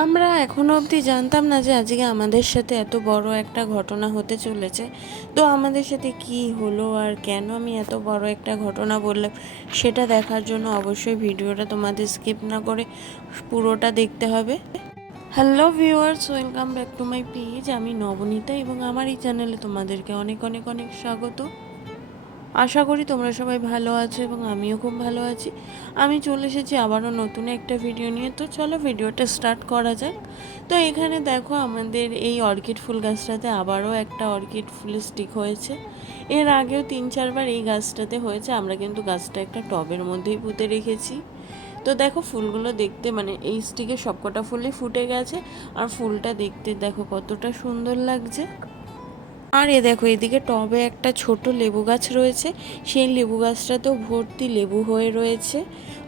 আমরা এখনও অবধি জানতাম না যে আজকে আমাদের সাথে এত বড় একটা ঘটনা হতে চলেছে। তো আমাদের সাথে কি হলো আর কেন আমি এত বড় একটা ঘটনা বললাম, সেটা দেখার জন্য অবশ্যই ভিডিওটা তোমাদের স্কিপ না করে পুরোটা দেখতে হবে। Hello viewers welcome back to my page আমি নবনীতা এবং আমার এই চ্যানেলে তোমাদেরকে অনেক অনেক অনেক স্বাগত। আশা করি তোমরা সবাই ভালো আছো এবং আমিও খুব ভালো আছি। আমি চলে এসেছি আবারও নতুন একটা ভিডিও নিয়ে। তো চলো ভিডিওটা স্টার্ট করা যাক। তো এখানে দেখো আমাদের এই অর্কিড ফুল গাছটাতে আবারও একটা অর্কিড ফুল স্টিক হয়েছে। এর আগেও তিন চারবার এই গাছটাতে হয়েছে। আমরা কিন্তু গাছটা একটা টবের মধ্যেই পুঁতে রেখেছি। তো দেখো ফুলগুলো দেখতে মানে এই স্টিকে সবকটা ফুলই ফুটে গেছে। আর ফুলটা দেখতে দেখো কতটা সুন্দর লাগছে। আর এ দেখো, এদিকে টবে একটা ছোট লেবু গাছ রয়েছে। সেই লেবু গাছটাতেও ভর্তি লেবু হয়ে রয়েছে।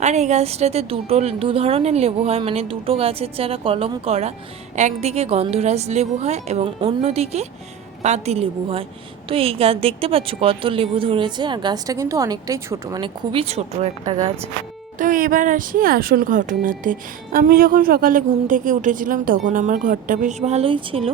আর এই গাছটাতে দুটো, দু ধরনের লেবু হয়। মানে দুটো গাছের চারা কলম করা, একদিকে গন্ধরাজ লেবু হয় এবং অন্যদিকে পাতি লেবু হয়। তো এই গাছ দেখতে পাচ্ছ কত লেবু ধরেছে। আর গাছটা কিন্তু অনেকটাই ছোট মানে খুবই ছোট একটা গাছ। তো এবার আসি আসল ঘটনাতে। আমি যখন সকালে ঘুম থেকে উঠেছিলাম, তখন আমার ঘরটা বেশ ভালোই ছিল।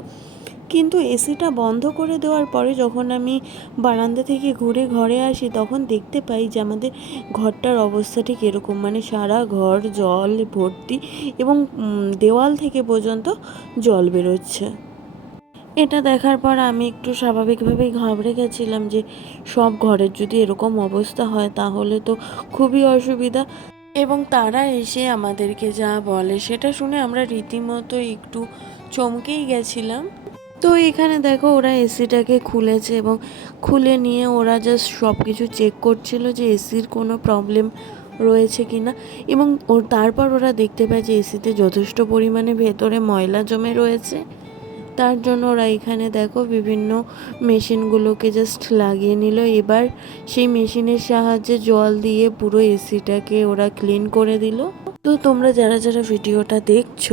কিন্তু এসিটা বন্ধ করে দেওয়ার পরে যখন আমি বারান্দা থেকে ঘুরে ঘরে আসি, তখন দেখতে পাই যে আমাদের ঘরটার অবস্থা ঠিক এরকম। মানে সারা ঘর, জল ভর্তি এবং দেওয়াল থেকে পর্যন্ত জল বেরোচ্ছে। এটা দেখার পর আমি একটু স্বাভাবিকভাবেই ঘাবড়ে গেছিলাম যে, সব ঘরের যদি এরকম অবস্থা হয় তাহলে তো খুবই অসুবিধা। এবং তারা এসে আমাদেরকে যা বলে, সেটা শুনে আমরা রীতিমতো একটু চমকেই গেছিলাম। তো এখানে দেখো ওরা এসিটাকে খুলেছে এবং খুলে নিয়ে ওরা জাস্ট সব কিছু চেক করছিল যে এসির কোনো প্রবলেম রয়েছে কি না এবং তারপর ওরা দেখতে পায় যে এসিতে যথেষ্ট পরিমাণে ভেতরে ময়লা জমে রয়েছে। তার জন্য ওরা এখানে দেখো বিভিন্ন মেশিনগুলোকে জাস্ট লাগিয়ে নিল। এবার সেই মেশিনের সাহায্যে জল দিয়ে পুরো এসিটাকে ওরা ক্লিন করে দিল। তো তোমরা যারা যারা ভিডিওটা দেখছ,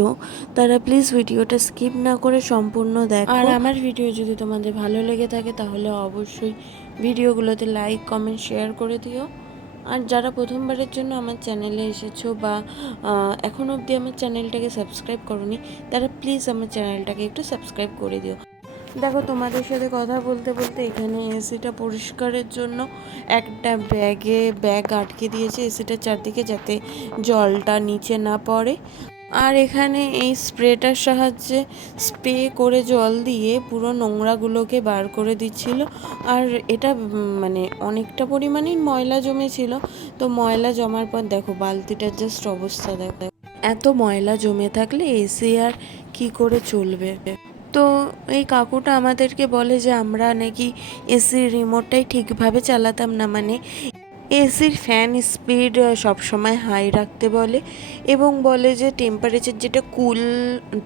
তারা প্লিজ ভিডিওটা স্কিপ না করে সম্পূর্ণ দেখো। আর আমার ভিডিও যদি তোমাদের ভালো লেগে থাকে, তাহলে অবশ্যই ভিডিওগুলোতে লাইক কমেন্ট শেয়ার করে দিও। আর যারা প্রথমবারের জন্য আমার চ্যানেলে এসেছ বা এখনও অবধি আমার চ্যানেলটাকে সাবস্ক্রাইব করোনি, তারা প্লিজ আমার চ্যানেলটাকে একটু সাবস্ক্রাইব করে দিও। দেখো, তোমাদের সাথে কথা বলতে বলতে এখানে এসিটা পরিষ্কারের জন্য একটা ব্যাগে, ব্যাগ আটকে দিয়েছে। এসিটার চারদিকে যাতে জলটা নিচে না পড়ে। আর এখানে এই স্প্রেটার সাহায্যে স্প্রে করে জল দিয়ে পুরো নোংরাগুলোকে বার করে দিচ্ছিল। আর এটা মানে অনেকটা পরিমাণেই ময়লা জমেছিল। তো ময়লা জমার পর দেখো, বালতিটার জাস্ট অবস্থা দেখো। এত ময়লা জমে থাকলে এসি আর কী করে চলবে? তো এই কাকুটা আমাদেরকে বলে যে আমরা নাকি এসির রিমোটটাই ঠিকভাবে চালাতাম না মানে এসির ফ্যান স্পিড সবসময় হাই রাখতে বলে এবং বলে যে টেম্পারেচার যেটা কুল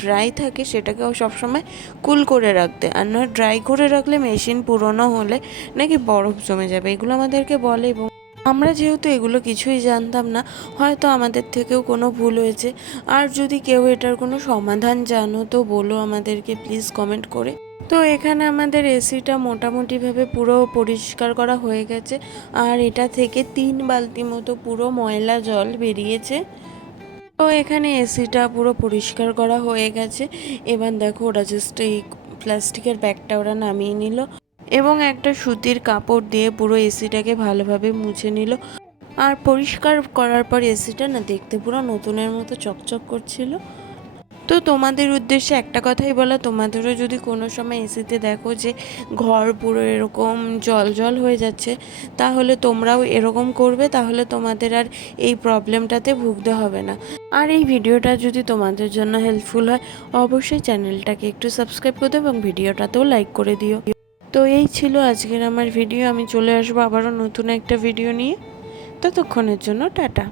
ড্রাই থাকে সেটাকেও সবসময় কুল করে রাখতে। আর নয় ড্রাই করে রাখলে মেশিন পুরনো হলে নাকি বরফ জমে যাবে, এগুলো আমাদেরকে বলে এবং আমরা যেহেতু এগুলো কিছুই জানতাম না, হয়তো আমাদের থেকেও কোনো ভুল হয়েছে। আর যদি কেউ এটার কোনো সমাধান জানো, তো বলো আমাদেরকে প্লিজ কমেন্ট করে। তো এখানে আমাদের এসিটা মোটামুটিভাবে পুরো পরিষ্কার করা হয়ে গেছে। আর এটা থেকে তিন বালতি মতো পুরো ময়লা জল বেরিয়েছে। তো এখানে এসিটা পুরো পরিষ্কার করা হয়ে গেছে। এবার দেখো ওরা জাস্ট এই প্লাস্টিকের ব্যাগটা ওরা নামিয়ে নিল। এবং একটা সুতির কাপড় দিয়ে পুরো এসিটাকে ভালোভাবে মুছে নিল। আর পরিষ্কার করার পর এসিটা না দেখতে পুরো নতুনের মতো চকচক করছিল। তো তোমাদের উদ্দেশ্যে একটা কথাই বলা, তোমাদেরও যদি কোনো সময় এসিতে দেখো যে ঘর পুরো এরকম জল জল হয়ে যাচ্ছে, তাহলে তোমরাও এরকম করবে, তাহলে তোমাদের আর এই প্রবলেমটাতে ভুগতে হবে না। আর এই ভিডিওটা যদি তোমাদের জন্য হেল্পফুল হয়, অবশ্যই চ্যানেলটাকে একটু সাবস্ক্রাইব করে দিও এবং ভিডিওটাতেও লাইক করে দিও। তো এই ছিল আজকের আমার ভিডিও। আমি চলে আসব আবারও নতুন একটা ভিডিও নিয়ে। ততক্ষণের জন্য টাটা।